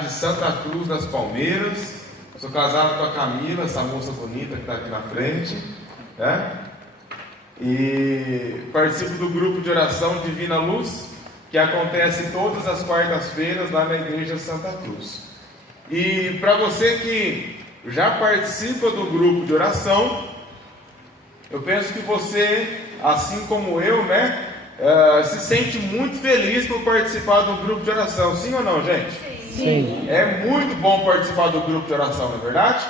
de Santa Cruz das Palmeiras. Sou casado com a Camila, essa moça bonita que está aqui na frente, né? E participo do grupo de oração Divina Luz, que acontece todas as quartas-feiras lá na Igreja Santa Cruz. E para você que já participa do grupo de oração, eu penso que você, assim como eu, né, se sente muito feliz por participar do grupo de oração. Sim ou não, gente? Sim. É muito bom participar do grupo de oração, não é verdade?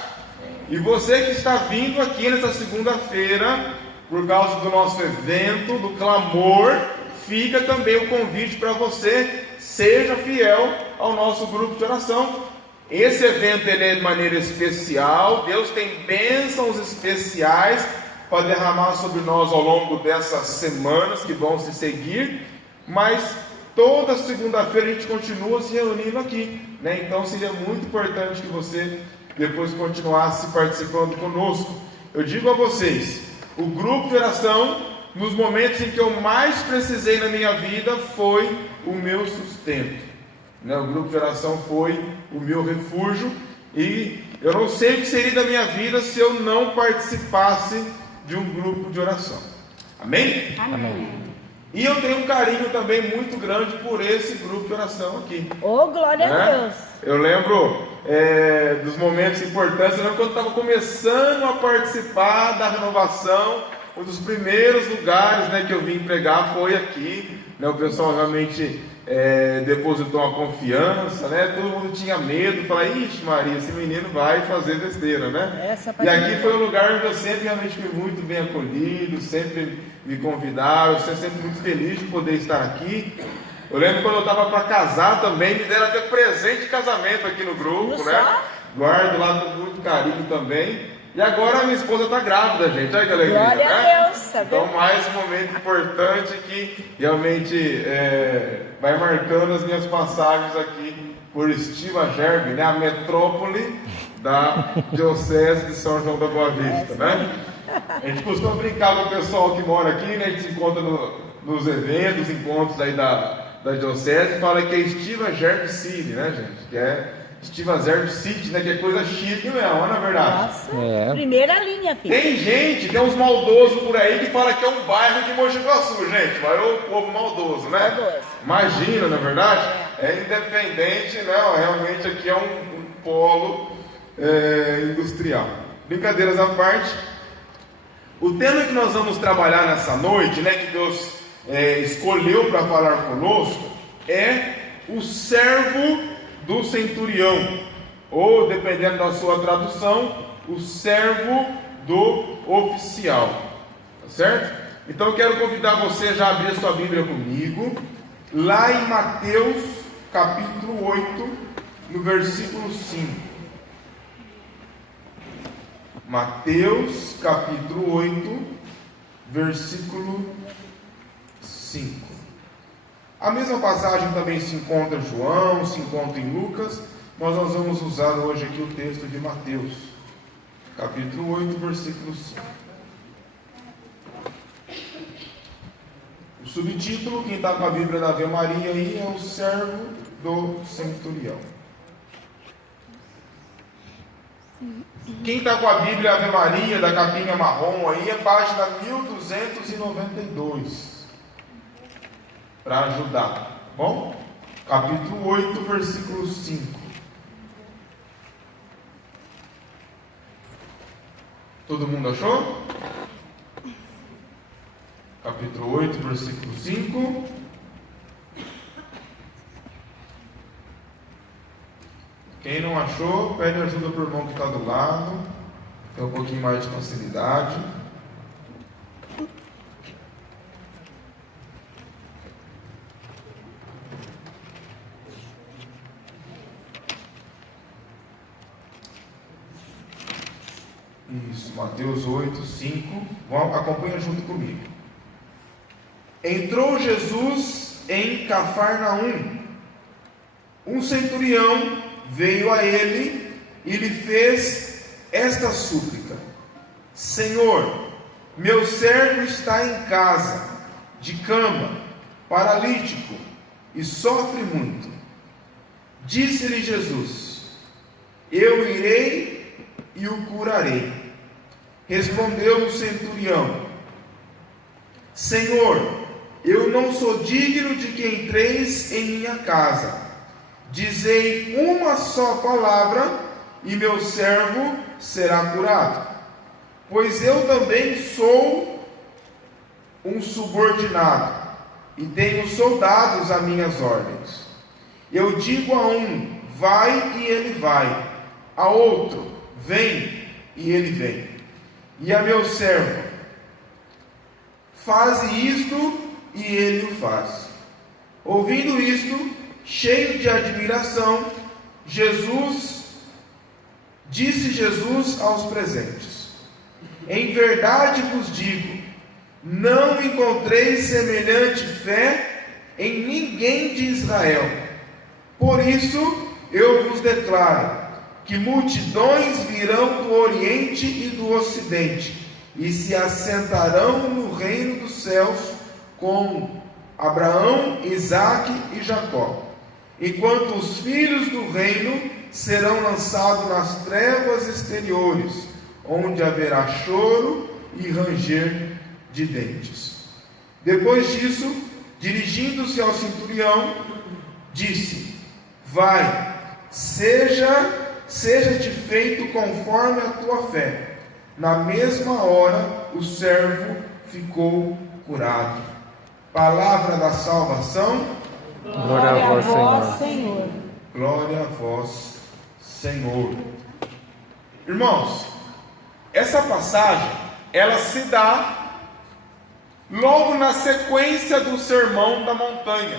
E você que está vindo aqui nessa segunda-feira, por causa do nosso evento, do clamor, fica também o convite para você, seja fiel ao nosso grupo de oração. Esse evento ele é de maneira especial, Deus tem bênçãos especiais para derramar sobre nós ao longo dessas semanas que vão se seguir, mas toda segunda-feira a gente continua se reunindo aqui, né? Então seria muito importante que você depois continuasse participando conosco. Eu digo a vocês, o grupo de oração, nos momentos em que eu mais precisei na minha vida, foi o meu sustento, né? O grupo de oração foi o meu refúgio, e eu não sei o que seria da minha vida se eu não participasse de um grupo de oração. Amém? Amém. E eu tenho um carinho também muito grande por esse grupo de oração aqui. Oh, glória a Deus! Eu lembro dos momentos importantes. Eu lembro quando eu estava começando a participar da renovação. Um dos primeiros lugares, né, que eu vim pregar foi aqui, né? O pessoal realmente depositou uma confiança, né? Todo mundo tinha medo, falar, ixi Maria, esse menino vai fazer besteira, né? E aqui foi um lugar onde eu sempre realmente fui muito bem acolhido, sempre me convidaram, eu sempre muito feliz de poder estar aqui. Eu lembro quando eu estava para casar também, me deram até presente de casamento aqui no grupo, né? Guardo lá com muito carinho também. E agora a minha esposa está grávida, gente. Olha que alegria. Glória a Deus, sabe? Então, mais um momento importante que realmente vai marcando as minhas passagens aqui por Estiva Gerbe, né? A metrópole da Diocese de São João da Boa Vista, né? A gente costuma brincar com o pessoal que mora aqui, né? A gente se encontra nos eventos, encontros aí da Diocese, e fala que é Estiva Gerbe City, né, gente? Que é Estiva Gerbe City, né? Que é coisa chique mesmo, não é verdade? Nossa, primeira linha, filho. Tem uns maldosos por aí que fala que é um bairro de Mogi Guaçu, gente. Vai o povo maldoso, né? Maldoso. Imagina, não é verdade? É independente, né? Realmente aqui é um polo industrial. Brincadeiras à parte. O tema que nós vamos trabalhar nessa noite, né? Que Deus escolheu para falar conosco, é o servo do centurião, ou dependendo da sua tradução, o servo do oficial, tá certo? Então eu quero convidar você já a abrir a sua Bíblia comigo, lá em Mateus capítulo 8, no versículo 5. Mateus capítulo 8, versículo 5. A mesma passagem também se encontra em João, se encontra em Lucas, mas nós vamos usar hoje aqui o texto de Mateus, capítulo 8, versículo 5. O subtítulo, quem está com a Bíblia da Ave Maria aí, é o servo do centurião. Quem está com a Bíblia Ave Maria, da capinha marrom aí, é página 1292. Para ajudar, tá bom? Capítulo 8, versículo 5. Todo mundo achou? Capítulo 8, versículo 5. Quem não achou, pede ajuda para o irmão que está do lado. Tem um pouquinho mais de facilidade. Isso, Mateus 8, 5. Acompanha junto comigo. Entrou Jesus em Cafarnaum. Um centurião veio a ele e lhe fez esta súplica: Senhor, meu servo está em casa, de cama, paralítico, e sofre muito. Disse-lhe Jesus: eu irei e o curarei. Respondeu o centurião: Senhor, eu não sou digno de que entreis em minha casa. Dizei uma só palavra e meu servo será curado. Pois eu também sou um subordinado e tenho soldados a minhas ordens. Eu digo a um: vai, e ele vai; a outro: vem, e ele vem; e a meu servo: faze isto, e ele o faz. Ouvindo isto, cheio de admiração, disse Jesus aos presentes: em verdade vos digo, não encontrei semelhante fé em ninguém de Israel. Por isso eu vos declaro que multidões virão do Oriente e do Ocidente e se assentarão no reino dos céus com Abraão, Isaque e Jacó, enquanto os filhos do reino serão lançados nas trevas exteriores, onde haverá choro e ranger de dentes. Depois disso, dirigindo-se ao centurião, disse: vai, seja-te feito conforme a tua fé. Na mesma hora o servo ficou curado. Palavra da salvação. Glória a vós, Senhor. Glória a vós, Senhor. Irmãos, essa passagem, ela se dá logo na sequência do Sermão da Montanha.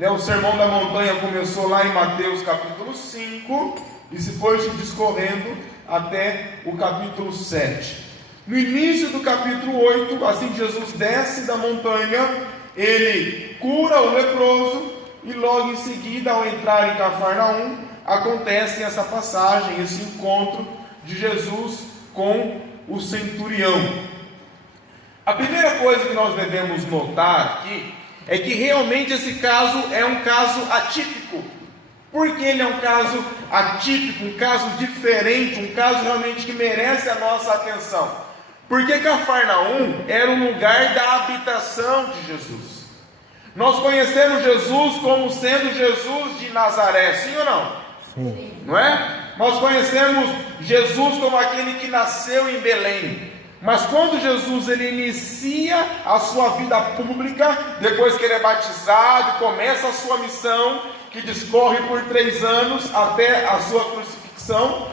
O Sermão da Montanha começou lá em Mateus capítulo 5 e se foi se discorrendo até o capítulo 7. No início do capítulo 8, assim que Jesus desce da montanha, ele cura o leproso e logo em seguida, ao entrar em Cafarnaum, acontece essa passagem, esse encontro de Jesus com o centurião. A primeira coisa que nós devemos notar aqui é que realmente esse caso é um caso atípico. Por que ele é um caso atípico, um caso diferente, um caso realmente que merece a nossa atenção? Porque Cafarnaum era um lugar da habitação de Jesus. Nós conhecemos Jesus como sendo Jesus de Nazaré, sim ou não? Sim. Não é? Nós conhecemos Jesus como aquele que nasceu em Belém. Mas quando Jesus ele inicia a sua vida pública, depois que ele é batizado, começa a sua missão, que discorre por 3 anos até a sua crucifixão,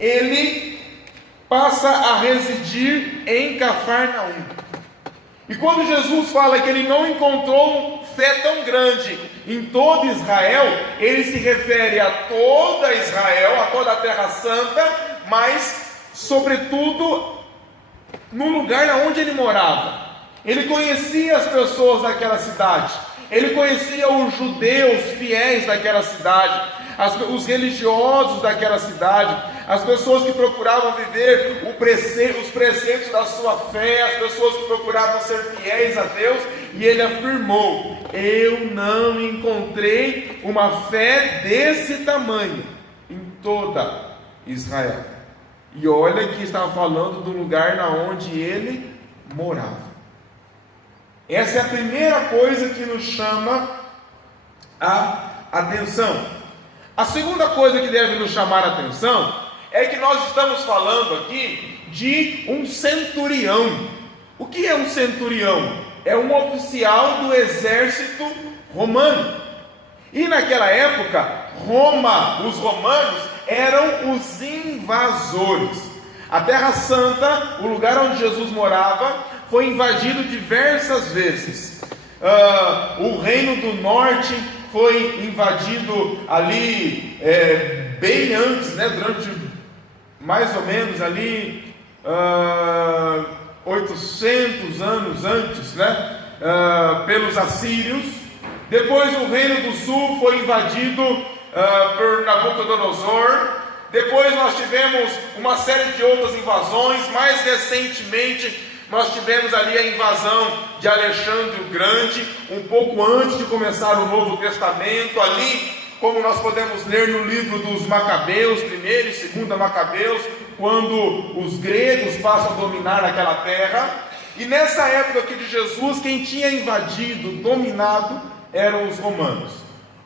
ele passa a residir em Cafarnaum. E quando Jesus fala que ele não encontrou fé tão grande em todo Israel, ele se refere a toda Israel, a toda a Terra Santa, mas sobretudo no lugar onde ele morava. Ele conhecia as pessoas daquela cidade, ele conhecia os judeus fiéis daquela cidade, os religiosos daquela cidade, as pessoas que procuravam viver os preceitos da sua fé, as pessoas que procuravam ser fiéis a Deus, e ele afirmou: eu não encontrei uma fé desse tamanho em toda Israel. E olha que estava falando do lugar onde ele morava. Essa é a primeira coisa que nos chama a atenção. A segunda coisa que deve nos chamar a atenção é que nós estamos falando aqui de um centurião. O que é um centurião? É um oficial do exército romano. E naquela época, os romanos eram os invasores. A Terra Santa, o lugar onde Jesus morava, foi invadido diversas vezes. O Reino do Norte foi invadido ali bem antes, durante mais ou menos ali 800 anos antes, pelos assírios. Depois o Reino do Sul foi invadido por Nabucodonosor. Depois nós tivemos uma série de outras invasões. Mais recentemente nós tivemos ali a invasão de Alexandre o Grande, um pouco antes de começar o Novo Testamento, ali como nós podemos ler no livro dos Macabeus, 1º e 2º Macabeus, quando os gregos passam a dominar aquela terra. E nessa época aqui de Jesus, quem tinha invadido, dominado, eram os romanos.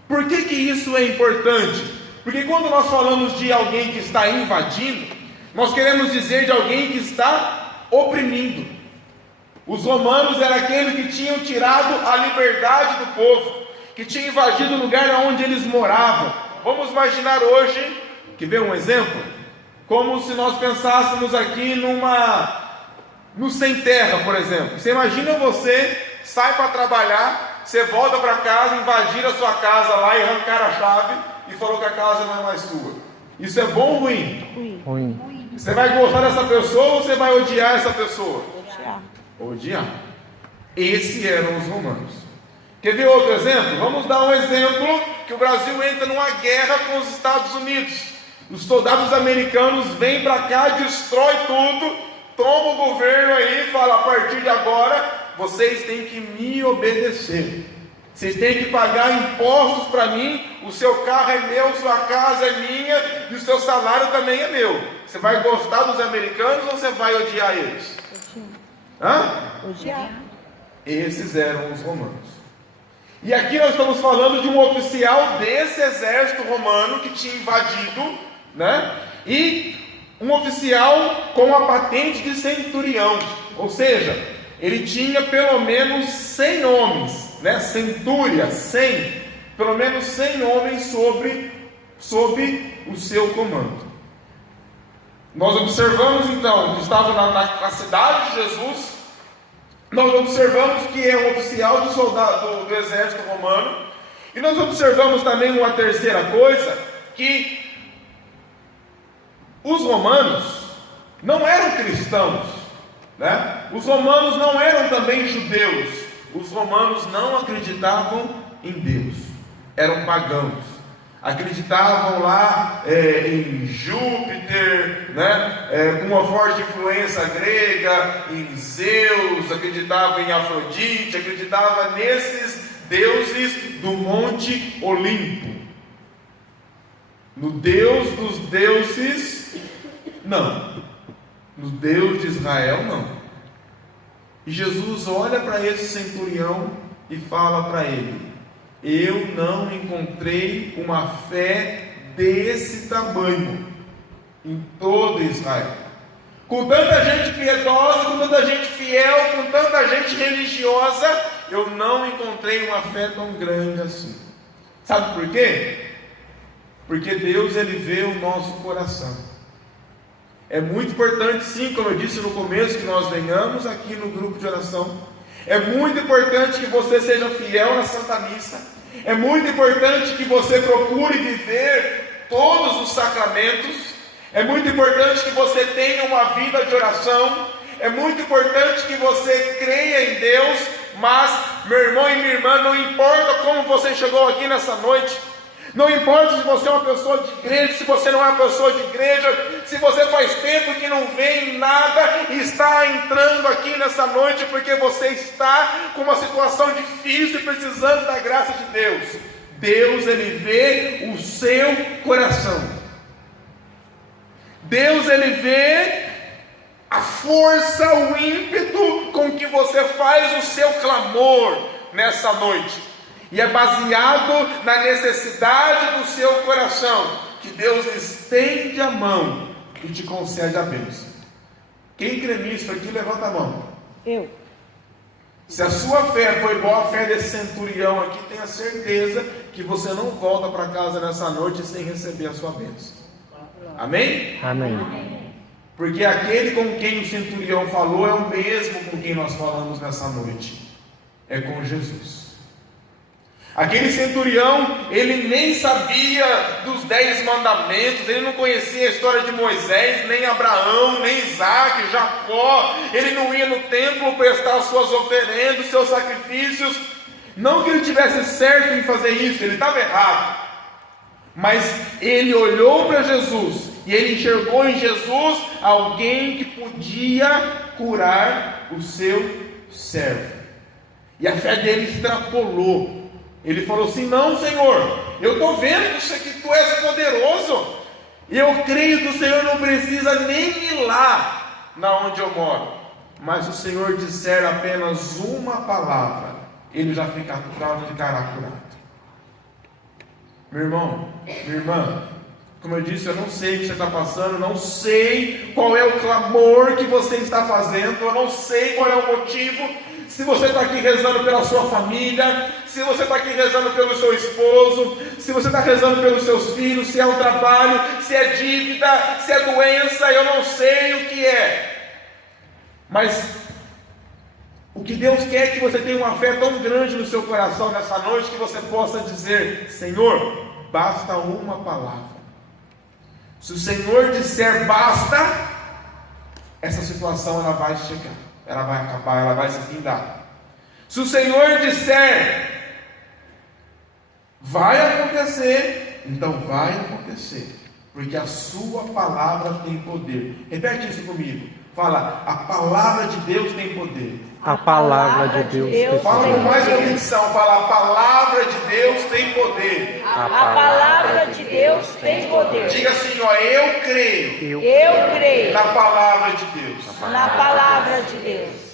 Por que isso é importante? Porque quando nós falamos de alguém que está invadindo, nós queremos dizer de alguém que está oprimindo. Os romanos eram aqueles que tinham tirado a liberdade do povo, que tinham invadido o lugar onde eles moravam. Vamos imaginar hoje, quer ver um exemplo? Como se nós pensássemos aqui no sem terra, por exemplo. Você imagina, você sai para trabalhar, você volta para casa, invadir a sua casa lá e arrancar a chave e falou que a casa não é mais sua. Isso é bom ou ruim? Ruim. Você vai gostar dessa pessoa ou você vai odiar essa pessoa? Odiar. Odiar. Esses eram os romanos. Quer ver outro exemplo? Vamos dar um exemplo que o Brasil entra numa guerra com os Estados Unidos. Os soldados americanos vêm para cá, destrói tudo, toma o governo aí e fala: a partir de agora vocês têm que me obedecer. Vocês têm que pagar impostos para mim, o seu carro é meu, sua casa é minha e o seu salário também é meu. Você vai gostar dos americanos ou você vai odiar eles? Odiar. Esses eram os romanos. E aqui nós estamos falando de um oficial desse exército romano que tinha invadido, né? E um oficial com a patente de centurião, ou seja, ele tinha pelo menos 100 homens, né? Centúria, 100, pelo menos 100 homens sob o seu comando. Nós observamos então que estava na cidade de Jesus. Nós observamos que é um oficial de soldado do exército romano. E nós observamos também uma terceira coisa, que os romanos não eram cristãos, né? Os romanos não eram também judeus. Os romanos não acreditavam em Deus, eram pagãos. Acreditavam lá em Júpiter, né? Com uma forte influência grega, em Zeus, acreditavam em Afrodite, acreditavam nesses deuses do Monte Olimpo. No Deus dos deuses, não. No Deus de Israel, não. E Jesus olha para esse centurião e fala para ele: eu não encontrei uma fé desse tamanho em todo Israel. Com tanta gente piedosa, com tanta gente fiel, com tanta gente religiosa, eu não encontrei uma fé tão grande assim. Sabe por quê? Porque Deus, Ele vê o nosso coração. É muito importante, sim, como eu disse no começo, que nós venhamos aqui no grupo de oração. É muito importante que você seja fiel na Santa Missa. É muito importante que você procure viver todos os sacramentos. É muito importante que você tenha uma vida de oração. É muito importante que você creia em Deus. Mas, meu irmão e minha irmã, não importa como você chegou aqui nessa noite. Não importa se você é uma pessoa de igreja, se você não é uma pessoa de igreja, se você faz tempo que não vem nada e está entrando aqui nessa noite porque você está com uma situação difícil e precisando da graça de Deus. Deus, Ele vê o seu coração. Deus, Ele vê a força, o ímpeto com que você faz o seu clamor nessa noite. E é baseado na necessidade do seu coração que Deus estende a mão e te concede a bênção. Quem crê nisso aqui, levanta a mão. Eu. Se a sua fé foi igual a fé desse centurião aqui, tenha certeza que você não volta para casa nessa noite sem receber a sua bênção. Amém? Amém. Porque aquele com quem o centurião falou é o mesmo com quem nós falamos nessa noite. É com Jesus. Aquele centurião, ele nem sabia dos 10 mandamentos, ele não conhecia a história de Moisés, nem Abraão, nem Isaac, Jacó. Ele não ia no templo prestar suas oferendas, seus sacrifícios. Não que ele tivesse certo em fazer isso, ele estava errado. Mas ele olhou para Jesus e ele enxergou em Jesus alguém que podia curar o seu servo. E a fé dele extrapolou Ele falou assim: não, Senhor, eu estou vendo que tu és poderoso, eu creio que o Senhor não precisa nem ir lá na onde eu moro, mas o Senhor disser apenas uma palavra, ele já ficará curado. Meu irmão, minha irmã, como eu disse, eu não sei o que você está passando, não sei qual é o clamor que você está fazendo, eu não sei qual é o motivo. Se você está aqui rezando pela sua família, se você está aqui rezando pelo seu esposo, se você está rezando pelos seus filhos, se é o trabalho, se é dívida, se é doença, eu não sei o que é. Mas o que Deus quer é que você tenha uma fé tão grande no seu coração nessa noite, que você possa dizer: Senhor, basta uma palavra. Se o Senhor disser basta, essa situação ela vai chegar, ela vai acabar, ela vai se findar. Se o Senhor disser vai acontecer, então vai acontecer, porque a sua palavra tem poder. Repete isso comigo. Fala: a palavra de Deus tem poder. A palavra de Deus tem poder. Fala com mais convicção. Fala: a palavra de Deus tem poder. A palavra de Deus tem poder. Diga assim, ó: eu creio. Eu creio Na palavra de Deus. na palavra de Deus.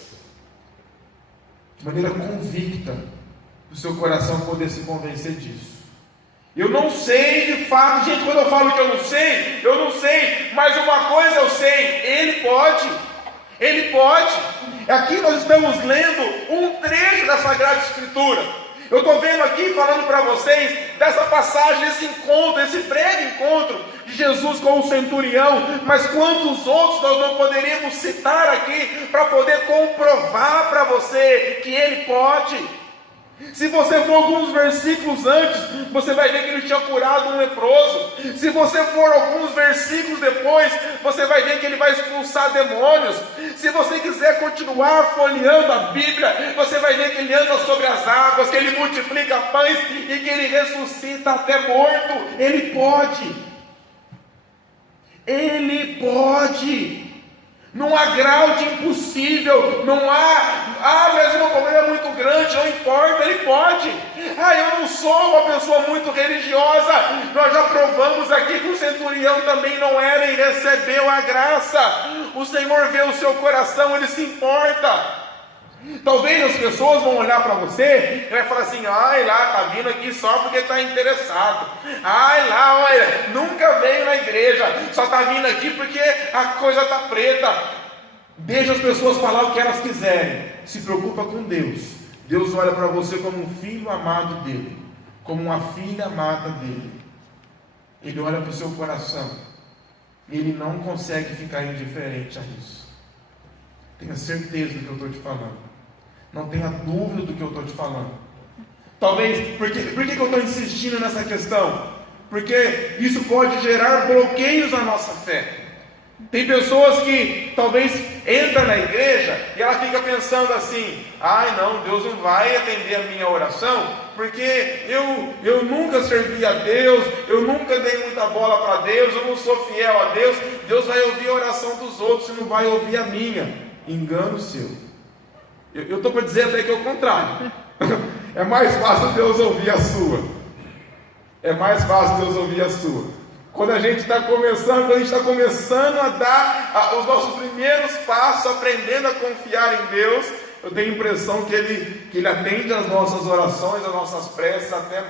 De maneira convicta, para o seu coração poder se convencer disso. Eu não sei de fato, gente, quando eu falo que eu não sei, mas uma coisa eu sei: Ele pode. Aqui nós estamos lendo um trecho da Sagrada Escritura. Eu estou vendo aqui, falando para vocês, dessa passagem, desse encontro, esse breve encontro de Jesus com o centurião, mas quantos outros nós não poderíamos citar aqui, para poder comprovar para você que Ele pode. Se você for alguns versículos antes, você vai ver que ele tinha curado um leproso. Se você for alguns versículos depois, você vai ver que ele vai expulsar demônios. Se você quiser continuar folheando a Bíblia, você vai ver que ele anda sobre as águas, que ele multiplica pães e que ele ressuscita até morto. Ele pode. Ele pode. Não há grau de impossível, não há, mas o meu problema é muito grande, não importa, Ele pode. Eu não sou uma pessoa muito religiosa, nós já provamos aqui que o centurião também não era e recebeu a graça. O Senhor vê o seu coração, Ele se importa. Talvez as pessoas vão olhar para você e vai falar assim: ai lá, está vindo aqui só porque está interessado. Ai lá, olha, nunca veio na igreja, só está vindo aqui porque a coisa está preta. Deixa as pessoas falar o que elas quiserem. Se preocupa com Deus. Deus olha para você como um filho amado dele, como uma filha amada dele. Ele olha para o seu coração e ele não consegue ficar indiferente a isso. Tenha certeza do que eu estou te falando. Não tenha dúvida do que eu estou te falando. Talvez, por que eu estou insistindo nessa questão? Porque isso pode gerar bloqueios na nossa fé. Tem pessoas que talvez entram na igreja e ela fica pensando assim: ai não, Deus não vai atender a minha oração, porque eu nunca servi a Deus, eu nunca dei muita bola para Deus, eu não sou fiel a Deus, Deus vai ouvir a oração dos outros e não vai ouvir a minha. Engano seu. Eu estou para dizer até que é o contrário. É mais fácil Deus ouvir a sua. É mais fácil Deus ouvir a sua. Quando a gente está começando a dar os nossos primeiros passos, aprendendo a confiar em Deus, eu tenho a impressão que Ele atende as nossas orações, as nossas preces até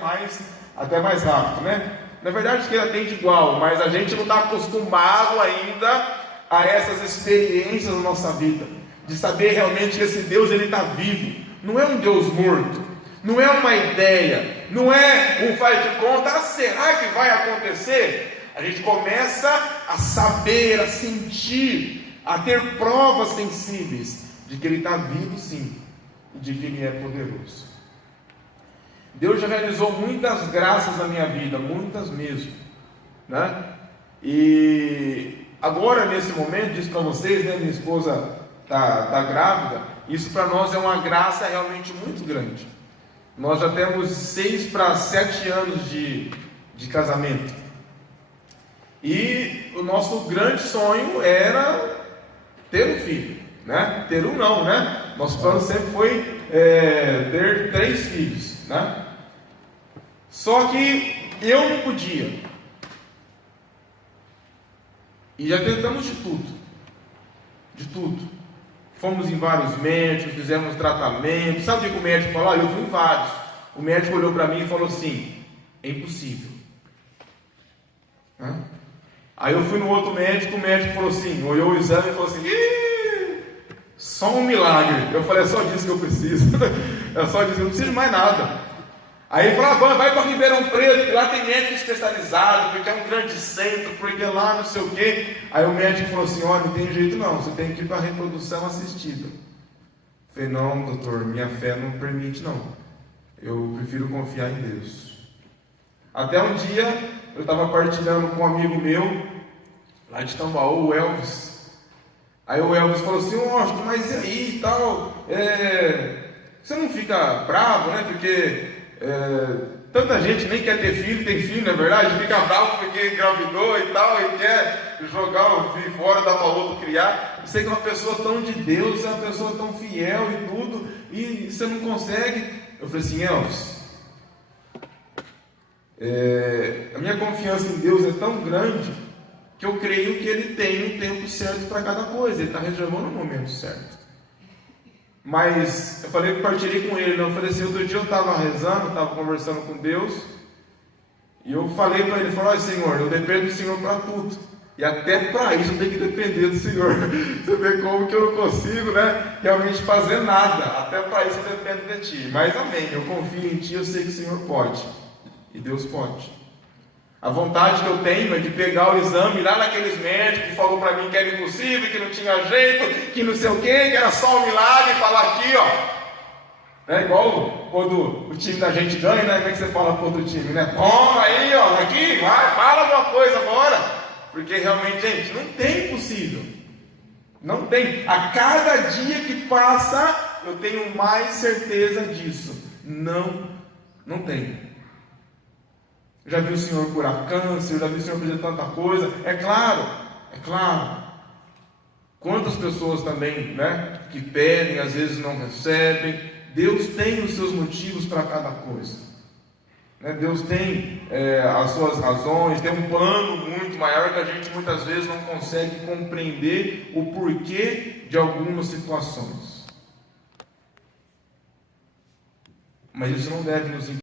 mais rápido, né? Na verdade que Ele atende igual, mas a gente não está acostumado ainda a essas experiências na nossa vida, de saber realmente que esse Deus Ele está vivo, não é um Deus morto, não é uma ideia, não é um faz de conta. Será que vai acontecer? A gente começa a saber, a sentir, a ter provas sensíveis de que Ele está vivo sim, e de que Ele é poderoso. Deus já realizou muitas graças na minha vida, muitas mesmo, né? E agora nesse momento, disse para vocês, né, minha esposa está grávida. Isso para nós é uma graça realmente muito grande. Nós já temos 6 para 7 anos de casamento. E o nosso grande sonho era ter um filho, né? Ter um não, né? Nosso plano sempre foi ter 3 filhos, né? Só que eu não podia. E já tentamos de tudo. De tudo. Fomos em vários médicos, fizemos tratamento. Sabe o que o médico falou? Eu fui em vários. O médico olhou para mim e falou assim: é impossível. Aí eu fui no outro médico, o médico falou assim, olhou o exame e falou assim: só um milagre. Eu falei: é só disso que eu preciso. É só disso, eu não preciso de mais nada. Aí ele falou: vai para Ribeirão Preto, que lá tem médico especializado, porque é um grande centro, porque lá não sei o quê. Aí o médico falou assim: olha, não tem jeito não, você tem que ir para reprodução assistida. Eu falei: não, doutor, minha fé não permite não. Eu prefiro confiar em Deus. Até um dia eu estava partilhando com um amigo meu, lá de Tambaú, o Elvis. Aí o Elvis falou assim: Washington, mas e aí e tal? Você não fica bravo, né? Porque tanta gente nem quer ter filho, tem filho, não é verdade? Fica bravo porque engravidou e tal, e quer jogar o filho fora, dar para outro criar. Você que é uma pessoa tão de Deus, é uma pessoa tão fiel e tudo, e você não consegue. Eu falei assim: Elvis, a minha confiança em Deus é tão grande que eu creio que Ele tem um tempo certo para cada coisa. Ele está reservando o momento certo. Mas eu falei que partilhei com ele, né? Eu falei assim: outro dia eu estava rezando, estava conversando com Deus, e eu falei para ele, olha, Senhor, eu dependo do Senhor para tudo, e até para isso eu tenho que depender do Senhor. Você vê como que eu não consigo, né, realmente fazer nada, até para isso eu dependo de Ti. Mas amém, eu confio em Ti, eu sei que o Senhor pode, e Deus pode. A vontade que eu tenho é de pegar o exame lá naqueles médicos que falou para mim que era impossível, que não tinha jeito, que não sei o que era só um milagre, e falar aqui, ó. É igual quando o time da gente ganha, né? Como é que você fala pro outro time, né? Toma aí, ó, aqui, vai, fala alguma coisa agora. Porque realmente, gente, não tem impossível. Não tem. A cada dia que passa, eu tenho mais certeza disso. Não tem. Já vi o Senhor curar câncer, já vi o Senhor fazer tanta coisa. É claro. Quantas pessoas também, né, que pedem, às vezes não recebem. Deus tem os seus motivos para cada coisa. Deus tem as suas razões, tem um plano muito maior que a gente muitas vezes não consegue compreender o porquê de algumas situações. Mas isso não deve nos